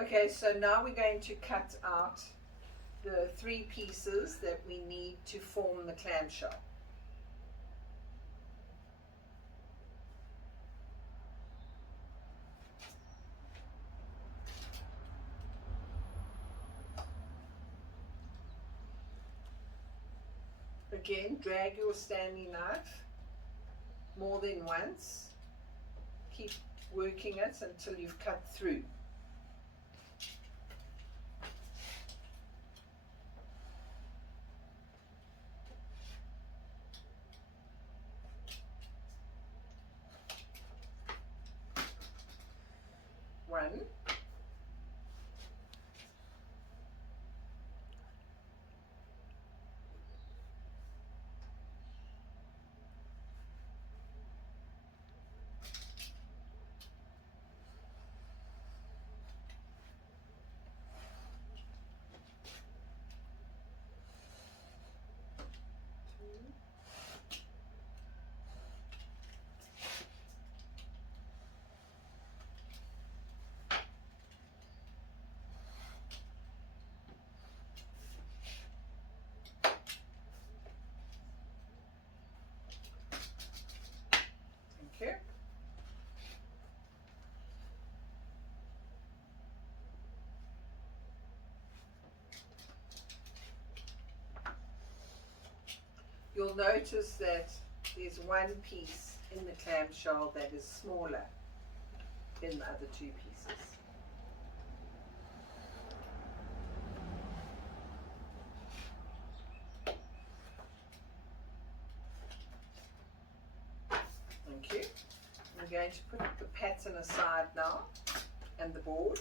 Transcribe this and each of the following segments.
Okay, so now we're going to cut out the 3 pieces that we need to form the clamshell. Again, drag your Stanley knife more than once. Keep working it until you've cut through. One. Thank you. You'll notice that there's one piece in the clamshell that is smaller than the other 2 pieces. Thank you. I'm going to put the pattern aside now and the board.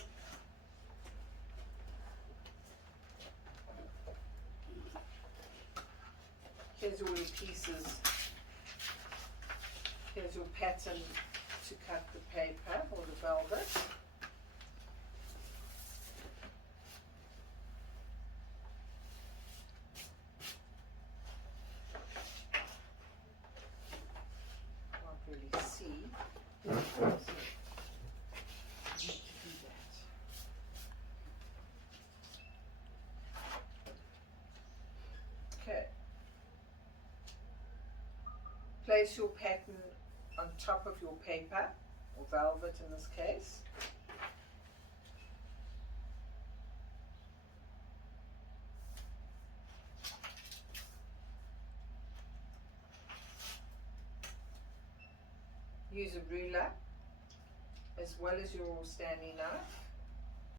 Here's all your pieces. Here's your pattern to cut the paper or the velvet. Can't really see. Okay. Place your pattern on top of your paper, or velvet in this case. Use a ruler as well as your Stanley knife.